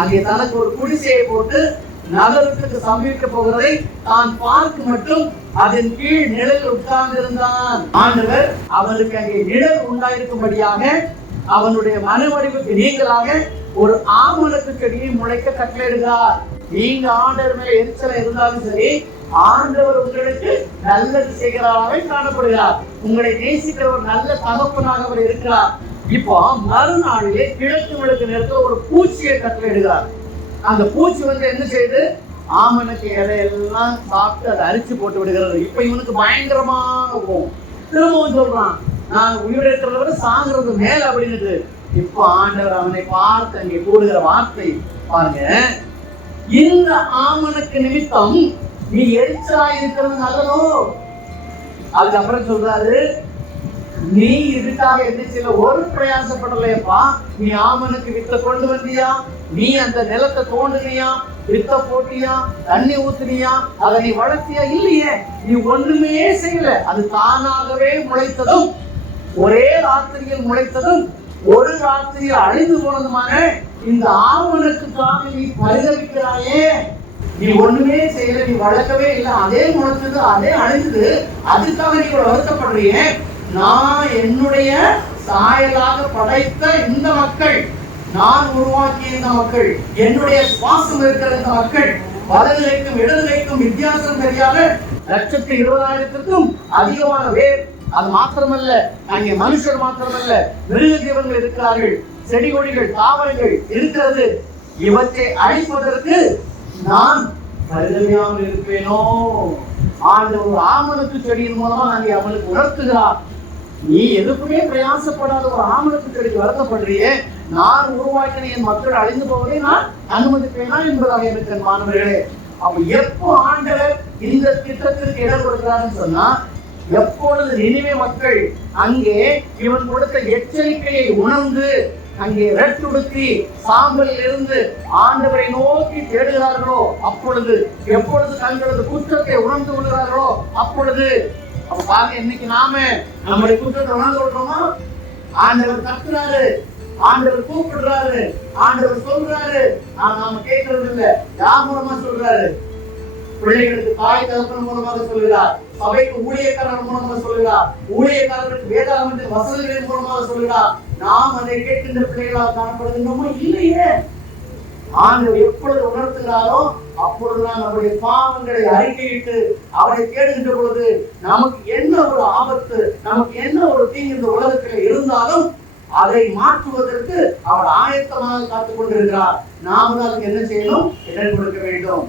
அங்கே தனக்கு ஒரு குடிசையை போட்டு நகரத்துக்கு சமீபிக்க போகிறதை தான் பார்த்து மட்டும் அதன் கீழ் நிழல் உட்கார்ந்திருந்தான். ஆண்டவர் அவனுக்கு அங்கே நிழல் உண்டாயிருக்கும்படியாக அவனுடைய மனவடிவுக்கு நீங்களாக ஒரு ஆமணக்கு செடியை முளைக்க கட்டளையிடுகிறார். நீங்க ஆண்டவர் மேல எரிச்சல இருந்தாலும் சரி, ஆண்டவர் உங்களுக்கு நல்லது செய்கிறாராவே காணப்படுகிறார். உங்களை நேசிக்கிற ஒரு நல்ல தகப்பனாக அவர் இருக்கிறார். இப்போ மறுநாளிலே கிழக்கு விளக்கு நேரத்தில் ஒரு பூச்சியை கட்டளையிடுகிறார். அந்த பூச்சி என்ன செய்யுது? ஆமணக்கு இலையெல்லாம் சாப்பிட்டு அதை அரிச்சு போட்டு விடுகிறது. இப்ப இவனுக்கு பயங்கரமான கோபம். திரும்பவும் சொல்றான், நான் உயிர் இருக்கிறத விட சாகிறது மேல அப்படின்னு. இப்ப ஆண்டவர் அவனை பார்த்து அங்கே கூடுகிற வார்த்தை பாருங்க, இந்த ஆமணக்கு நிமித்தம் நீ எரிச்சலா இருக்கிறது நல்லதோ. அதுக்கப்புறம் சொல்றாரு, நீ இதுக்காக என்ன செய்யல, ஒரு பிரயாசப்படலையப்பா. நீ ஆமனுக்கு வித்த கொண்டு வந்தியா, நீ அந்த நிலத்தை தோண்டுனியா, வித்த போட்டியா, தண்ணி ஊத்துனியா, அதை நீ வளர்த்தியா? இல்லையே, நீ ஒண்ணுமே செய்யல. அது தானாகவே முளைத்ததும், ஒரே ராத்திரியில் முளைத்ததும், ஒரு ராத்திரியில் அழிந்து போனதுமான இந்த ஆமனுக்குக்காக நீ பரிதவிக்கிறாயே. நீ ஒண்ணுமே செய்யல, நீ வளர்க்கவே இல்லை, அதே முளைச்சது, அதே அழிந்தது, அதுக்காக நீ வருத்தப்படுறியே. நான் என்னுடைய சாயலாக படைத்த இந்த மக்கள், நான் உருவாக்கிய இந்த மக்கள், என்னுடைய சுவாசம் இருக்கிற இந்த மக்கள், வலதுகைக்கும் இடதுகைக்கும் வித்தியாசம் தெரியாத 1,20,000க்கும் அதிகமான பேர். அது மாத்திரமல்ல, அங்கே மனுஷர் மாத்திரமல்ல, மிருக ஜீவன்கள் இருக்கிறார்கள், செடி கொடிகள், தாவரங்கள் இருக்கிறது. இவற்றை அழிப்பதற்கு நான் பரிதவியாமல் இருப்பேனோ? ஆண்டவர் ஒரு ஆமணக்கு செடியின் மூலமா அங்கே அவனுக்கு உணர்த்துகிறார். நீ எதுக்குமே பிரயாசப்படாத ஒரு ஆமணக்கு செடிக்கு வருத்தப்படுறியே, நான் உருவாக்கின என் மக்கள் அழிந்து போவதை நான் அனுமதிப்பேனா என்பதாக இருக்கிற மாணவர்களே. அப்ப எப்போ ஆண்டவர் இந்த திட்டத்திற்கு இடம் கொடுக்கிறான்னு சொன்னா, எப்பொழுது நினிவே மக்கள் அங்கே இவன் கொடுத்த எச்சரிக்கையை உணர்ந்து அங்கே ரெட்டுடுத்தி சாம்பலில் இருந்து ஆண்டவரை நோக்கி தேடுகிறார்களோ அப்பொழுது, எப்பொழுது தங்களது குற்றத்தை உணர்ந்து கொள்கிறார்களோ அப்பொழுது. அப்ப பாருங்க, இன்னைக்கு நாம நம்முடைய குற்றத்தை உணர்ந்து கொள்றோமா? ஆண்டவர் கத்துறாரு, ஆண்டவர் கூப்பிடுறாரு, ஆண்டவர் சொல்றாரு, நாம கேட்கறது இல்லை. யார் மூலமா சொல்றாரு? பிள்ளைகளுக்கு தாய் தகப்பன் மூலமாக சொல்கிறார், சபைக்கு ஊழியக்காரர் மூலமாக சொல்கிறார், ஊழியக்காரருக்கு வேதாகமத்தின் வசனங்களின் மூலமாக சொல்கிறார். நாம் அதை கேட்கின்ற பிள்ளைகளாக காணப்படுகின்றோமோ? இல்லையே. ஆண்டவர் எப்பொழுது உணர்த்துகிறாரோ அப்பொழுதுதான் நம்முடைய பாவங்களை அறிக்கையிட்டு அவரை தேடுகின்ற பொழுது நமக்கு என்ன ஒரு ஆபத்து, நமக்கு என்ன ஒரு தீங்கு இந்த உலகத்தில் இருந்தாலும் அதை மாற்றுவதற்கு அவர் ஆயத்தமாக காத்துக் கொண்டிருக்கிறார். நாம அதுக்கு என்ன செய்யணும்? இடம் கொடுக்க வேண்டும்.